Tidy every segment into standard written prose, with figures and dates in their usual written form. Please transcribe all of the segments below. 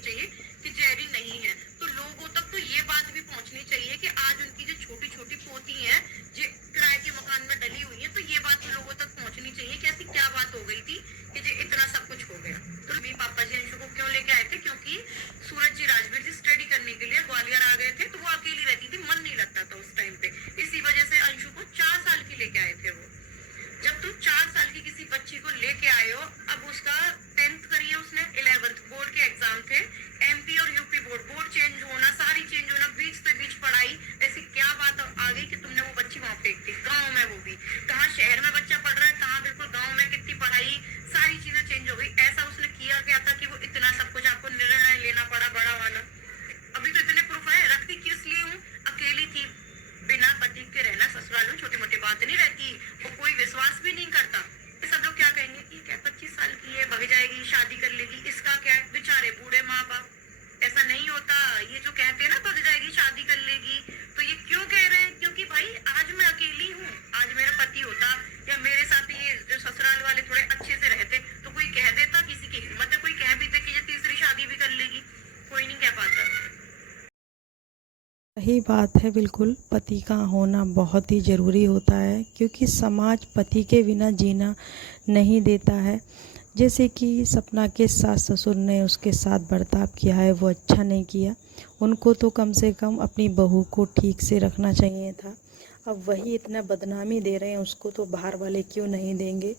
पहुंचनी चाहिए कि जेरी नहीं है। तो लोगों तक तो ये बात भी पहुंचनी चाहिए कि आज उनकी जो छोटी छोटी पोती है जो किराए के मकान में डली हुई है, तो ये बात तो लोगों तक पहुंचनी चाहिए कि ऐसी क्या बात हो गई थी कि जो इतना सब कुछ हो गया। तो अभी पापा जी अंशु को क्यों लेके आए थे, क्योंकि सूरज जी राजवीर जी स्टडी करने के लिए ग्वालियर आ गए थे, तो वो अकेली रहती थी, मन नहीं लगता था उस टाइम पे। इसी वजह से अंशु को 4 साल की लेके आए थे वो। जब तुम 4 साल की किसी बच्ची को लेके आए हो, अब उसका 10th करिए उसने, 11th बोर्ड के एग्जाम थे, एमपी और यूपी बोर्ड चेंज होना, सारी चेंज होना, बीच से बीच पढ़ाई, ऐसी क्या बात आ गई कि तुमने वो बच्ची वहां फेंक दी गाँव में, वो भी कहाँ शहर में बच्चा पढ़ रहा है, कहाँ बिल्कुल गाँव में, कितनी पढ़ाई, सारी चीजें चेंज हो गई। ऐसा उसने किया क्या था कि वो इतना सब कुछ आपको निर्णय लेना पड़ा बड़ा वाला। अभी तो इतने प्रूफ है, रखती किस लिए हूँ, अकेली थी, बिना पति के रहना ससुराल में छोटी मोटी बात नहीं रहती, वो कोई विश्वास भी नहीं करता। सब लोग क्या कहेंगे कि क्या 25 साल की है, भग जाएगी, शादी कर लेगी, इसका क्या है, बेचारे बूढ़े माँ बाप। ऐसा नहीं होता, ये जो कहते हैं ना भग जाएगी शादी कर लेगी, तो ये क्यों कह रहे हैं, क्योंकि भाई आज मैं अकेली हूँ, आज मेरा पति होता या मेरे साथ ये जो ससुराल वाले थोड़े अच्छे से रहते तो कोई कह देता, किसी की हिम्मत है कोई कह भी दे कि ये तीसरी शादी भी कर लेगी, कोई नहीं कह पाता। सही बात है, बिल्कुल पति का होना बहुत ही ज़रूरी होता है, क्योंकि समाज पति के बिना जीना नहीं देता है। जैसे कि सपना के सास ससुर ने उसके साथ बर्ताव किया है, वो अच्छा नहीं किया। उनको तो कम से कम अपनी बहू को ठीक से रखना चाहिए था। अब वही इतना बदनामी दे रहे हैं उसको, तो बाहर वाले क्यों नहीं देंगे।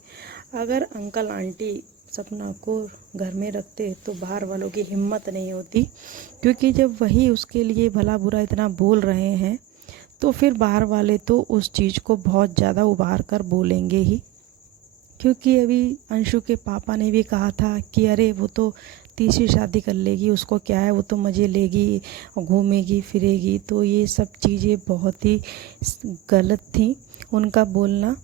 अगर अंकल आंटी सपना को घर में रखते तो बाहर वालों की हिम्मत नहीं होती, क्योंकि जब वही उसके लिए भला बुरा इतना बोल रहे हैं तो फिर बाहर वाले तो उस चीज़ को बहुत ज़्यादा उभार कर बोलेंगे ही। क्योंकि अभी अंशु के पापा ने भी कहा था कि अरे वो तो तीसरी शादी कर लेगी, उसको क्या है, वो तो मज़े लेगी, घूमेगी फिरेगी। तो ये सब चीज़ें बहुत ही गलत थी उनका बोलना।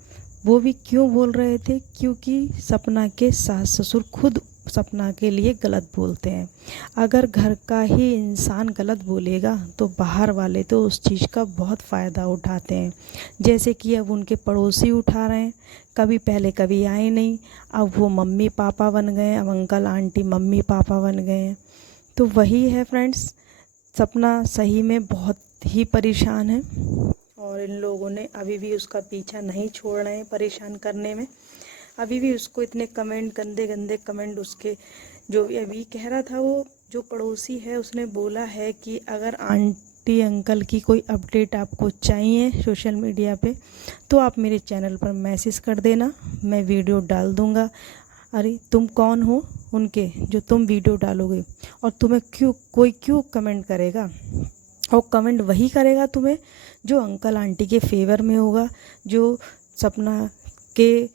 वो भी क्यों बोल रहे थे, क्योंकि सपना के सास ससुर खुद सपना के लिए गलत बोलते हैं। अगर घर का ही इंसान गलत बोलेगा तो बाहर वाले तो उस चीज़ का बहुत फ़ायदा उठाते हैं। जैसे कि अब उनके पड़ोसी उठा रहे हैं, कभी पहले कभी आए नहीं, अब वो मम्मी पापा बन गए, अब अंकल आंटी मम्मी पापा बन गए हैं। तो वही है फ्रेंड्स, सपना सही में बहुत ही परेशान है और इन लोगों ने अभी भी उसका पीछा नहीं छोड़ रहे हैं परेशान करने में। अभी भी उसको इतने कमेंट, गंदे गंदे कमेंट उसके, जो अभी कह रहा था वो जो पड़ोसी है उसने बोला है कि अगर आंटी अंकल की कोई अपडेट आपको चाहिए सोशल मीडिया पे तो आप मेरे चैनल पर मैसेज कर देना, मैं वीडियो डाल दूँगा। अरे तुम कौन हो उनके जो तुम वीडियो डालोगे, और तुम्हें क्यों कमेंट करेगा, और कमेंट वही करेगा तुम्हें जो अंकल आंटी के फेवर में होगा, जो सपना के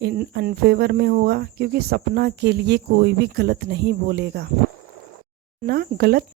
इन अनफेवर में होगा। क्योंकि सपना के लिए कोई भी गलत नहीं बोलेगा, ना गलत